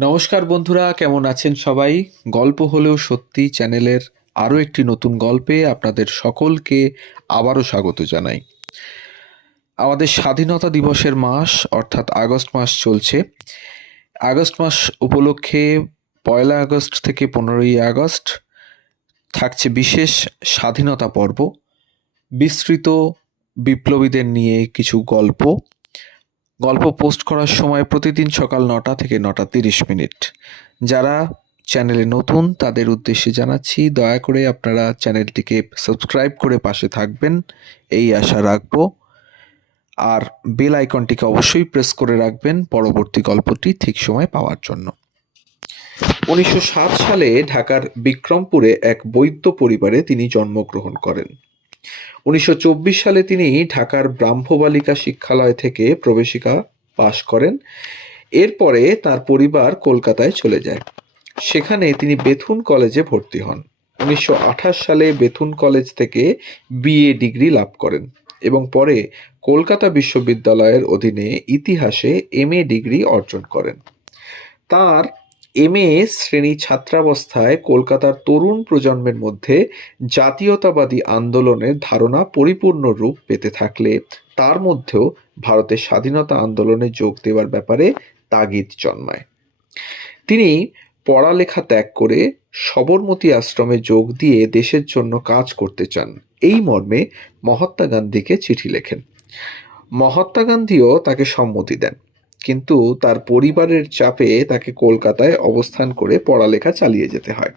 নমস্কার বন্ধুরা, কেমন আছেন সবাই? গল্প হলেও সত্যি চ্যানেলের আরও একটি নতুন গল্পে আপনাদের সকলকে আবারও স্বাগত জানাই। আমাদের স্বাধীনতা দিবসের মাস, অর্থাৎ আগস্ট মাস চলছে। আগস্ট মাস উপলক্ষে পয়লা আগস্ট থেকে পনেরোই আগস্ট থাকছে বিশেষ স্বাধীনতা পর্ব। বিস্তৃত বিপ্লবীদের নিয়ে কিছু গল্প। গল্প পোস্ট করার সময় প্রতিদিন সকাল নটা থেকে নটা তিরিশ মিনিট। যারা চ্যানেলে নতুন, তাদের উদ্দেশ্যে জানাচ্ছি, দয়া করে আপনারা চ্যানেলটিকে সাবস্ক্রাইব করে পাশে থাকবেন, এই আশা রাখব। আর বেল আইকনটিকে অবশ্যই প্রেস করে রাখবেন পরবর্তী গল্পটি ঠিক সময় পাওয়ার জন্য। উনিশশো সাত সালে ঢাকার বিক্রমপুরে এক বৈদ্য পরিবারে তিনি জন্মগ্রহণ করেন। উনিশশো চব্বিশ সালে তিনি ঢাকার ব্রাহ্মবালিকা শিক্ষালয় থেকে প্রবেশিকা পাশ করেন। এরপরে তার পরিবার কলকাতায় চলে যায়। সেখানে তিনি বেথুন কলেজে ভর্তি হন। উনিশশো আঠাশ সালে বেথুন কলেজ থেকে বিএ ডিগ্রি লাভ করেন এবং পরে কলকাতা বিশ্ববিদ্যালয়ের অধীনে ইতিহাসে এমএ ডিগ্রি অর্জন করেন। তার এমএ, শ্রেণি ছাত্রাবস্থায় কলকাতার তরুণ প্রজন্মের মধ্যে জাতীয়তাবাদী আন্দোলনের ধারণা পরিপূর্ণ রূপ পেতে থাকলে তার মধ্যেও ভারতের স্বাধীনতা আন্দোলনে যোগ দেওয়ার ব্যাপারে তাগিদ জন্মায়। তিনি পড়ালেখা ত্যাগ করে সবরমতী আশ্রমে যোগ দিয়ে দেশের জন্য কাজ করতে চান। এই মর্মে মহাত্মা গান্ধীকে চিঠি লেখেন। মহাত্মা গান্ধীও তাকে সম্মতি দেন। কিন্তু তার পরিবারের চাপে তাকে কলকাতায় অবস্থান করে পড়ালেখা চালিয়ে যেতে হয়।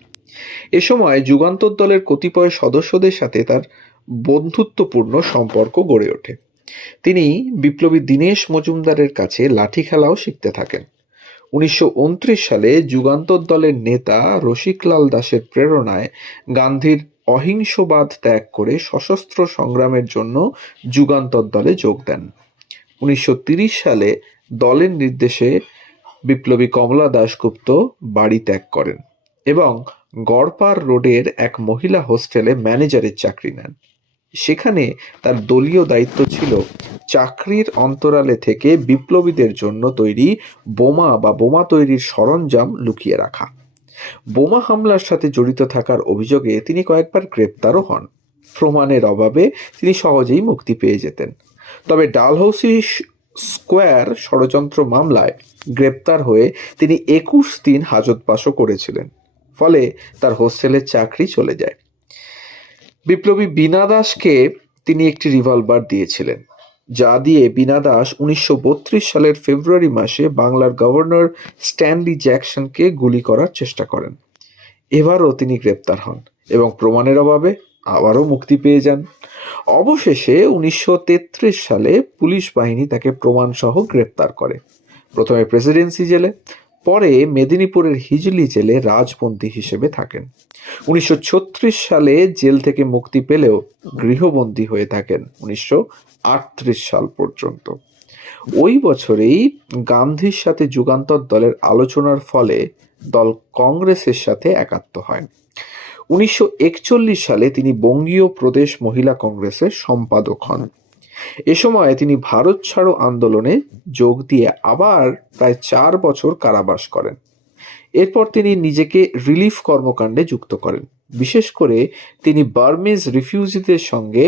এ সময় যুগান্তর দলের কতিপয় সদস্যদের সাথে তার বন্ধুত্বপূর্ণ সম্পর্ক গড়ে ওঠে। তিনি বিপ্লবী দীনেশ মজুমদারের কাছে লাঠি খেলাও শিখতে থাকেন। উনিশশো উনত্রিশ সালে যুগান্তর দলের নেতা রসিকলাল দাসের প্রেরণায় গান্ধীর অহিংসবাদ ত্যাগ করে সশস্ত্র সংগ্রামের জন্য যুগান্তর দলে যোগ দেন। উনিশশো সালে দলের নির্দেশে বিপ্লবী কমলা দাশগুপ্ত বাড়ি ত্যাগ করেন এবং গড়পার রোডের এক মহিলা হোস্টেলে ম্যানেজারের চাকরি নেন। সেখানে তার দলীয় দায়িত্ব ছিল চাকরির অন্তরালে থেকে বিপ্লবীদের জন্য তৈরি বোমা বা বোমা তৈরির সরঞ্জাম লুকিয়ে রাখা। বোমা হামলার সাথে জড়িত থাকার অভিযোগে তিনি কয়েকবার গ্রেপ্তারও হন। প্রমাণের অভাবে তিনি সহজেই মুক্তি পেয়ে যেতেন। তবে ডালহৌসি স্কোয়ার ষড়যন্ত্র মামলায় গ্রেপ্তার হয়ে তিনি একুশ দিন হাজতবাসও করেছিলেন। ফলে তার হোস্টেলের চাকরি চলে যায়। বিপ্লবী বীণা দাসকে তিনি একটি রিভলভার দিয়েছিলেন, যা দিয়ে বীণা দাস উনিশশো বত্রিশ সালের ফেব্রুয়ারি মাসে বাংলার গভর্নর স্ট্যানলি জ্যাকসনকে গুলি করার চেষ্টা করেন। এবারও তিনি গ্রেপ্তার হন এবং প্রমাণের অভাবে আবারও মুক্তি পেয়ে যান। অবশেষে উনিশশো তেত্রিশ সালে পুলিশ বাহিনী তাকে প্রমাণসহ গ্রেপ্তার করে। প্রথমে প্রেসিডেন্সি জেলে, পরে মেদিনীপুরের হিজলি জেলে রাজবন্দী হিসেবে থাকেন। উনিশশো ছত্রিশ সালে জেল থেকে মুক্তি পেলেও গৃহবন্দী হয়ে থাকেন উনিশশো আটত্রিশ সাল পর্যন্ত। ওই বছরেই গান্ধীর সাথে যুগান্তর দলের আলোচনার ফলে দল কংগ্রেসের সাথে একাত্ম হয়। উনিশশো একচল্লিশ সালে তিনি বঙ্গীয় প্রদেশ মহিলা কংগ্রেসের সম্পাদক হন। এ সময় তিনি ভারত ছাড়ো আন্দোলনে যোগ দিয়ে আবার প্রায় চার বছর কারাবাস করেন। এরপর তিনি নিজেকে রিলিফ কর্মকাণ্ডে যুক্ত করেন। বিশেষ করে তিনি বার্মিজ রিফিউজিদের সঙ্গে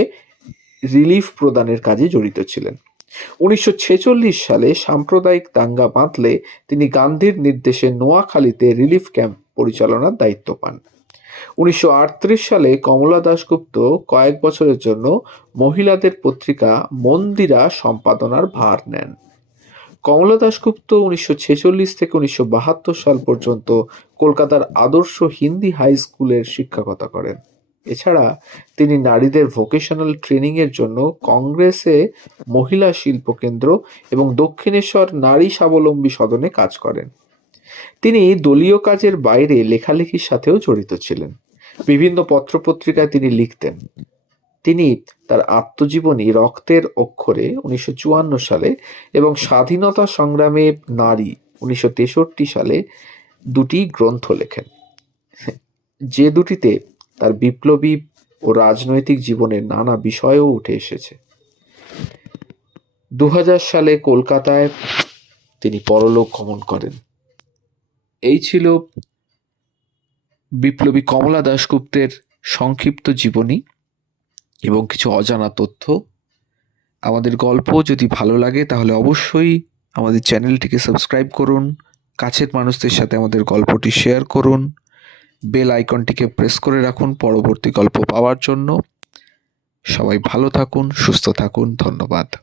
রিলিফ প্রদানের কাজে জড়িত ছিলেন। উনিশশো ছেচল্লিশ সালে সাম্প্রদায়িক দাঙ্গা বাঁধলে তিনি গান্ধীর নির্দেশে নোয়াখালীতে রিলিফ ক্যাম্প পরিচালনার দায়িত্ব পান। উনিশশো আটত্রিশ সালে কমলা দাশগুপ্ত কয়েক বছরের জন্য মহিলাদের পত্রিকা মন্দিরা সম্পাদনার ভার নেন। কমলা দাশগুপ্ত উনিশশো ছেচল্লিশ থেকে উনিশশো বাহাত্তর সাল পর্যন্ত কলকাতার আদর্শ হিন্দি হাই স্কুলের শিক্ষকতা করেন। এছাড়া তিনি নারীদের ভোকেশনাল ট্রেনিংয়ের জন্য কংগ্রেসে মহিলা শিল্প কেন্দ্র এবং দক্ষিণেশ্বর নারী স্বাবলম্বী সদনে কাজ করেন। তিনি দলীয় কাজের বাইরে লেখালেখির সাথেও জড়িত ছিলেন। বিভিন্ন পত্রপত্রিকায় তিনি লিখতেন। তিনি তার আত্মজীবনী রক্তের অক্ষরে উনিশশো চুয়ান্ন সালে এবং স্বাধীনতা সংগ্রামে নারী উনিশশো তেষট্টি সালে দুটি গ্রন্থ লেখেন। যে দুটিতে তার বিপ্লবী ও রাজনৈতিক জীবনের নানা বিষয়ও উঠে এসেছে। দু হাজার সালে কলকাতায় তিনি পরলোক গমন করেন। এই ছিল বিপ্লবী কমলা দাশগুপ্তের সংক্ষিপ্ত জীবনী এবং কিছু অজানা তথ্য। আমাদের গল্প যদি ভালো লাগে, তাহলে অবশ্যই আমাদের চ্যানেলটিকে সাবস্ক্রাইব করুন, কাছের মানুষদের সাথে আমাদের গল্পটি শেয়ার করুন, বেল আইকনটিকে প্রেস করে রাখুন পরবর্তী গল্প পাওয়ার জন্য। সবাই ভালো থাকুন, সুস্থ থাকুন, ধন্যবাদ।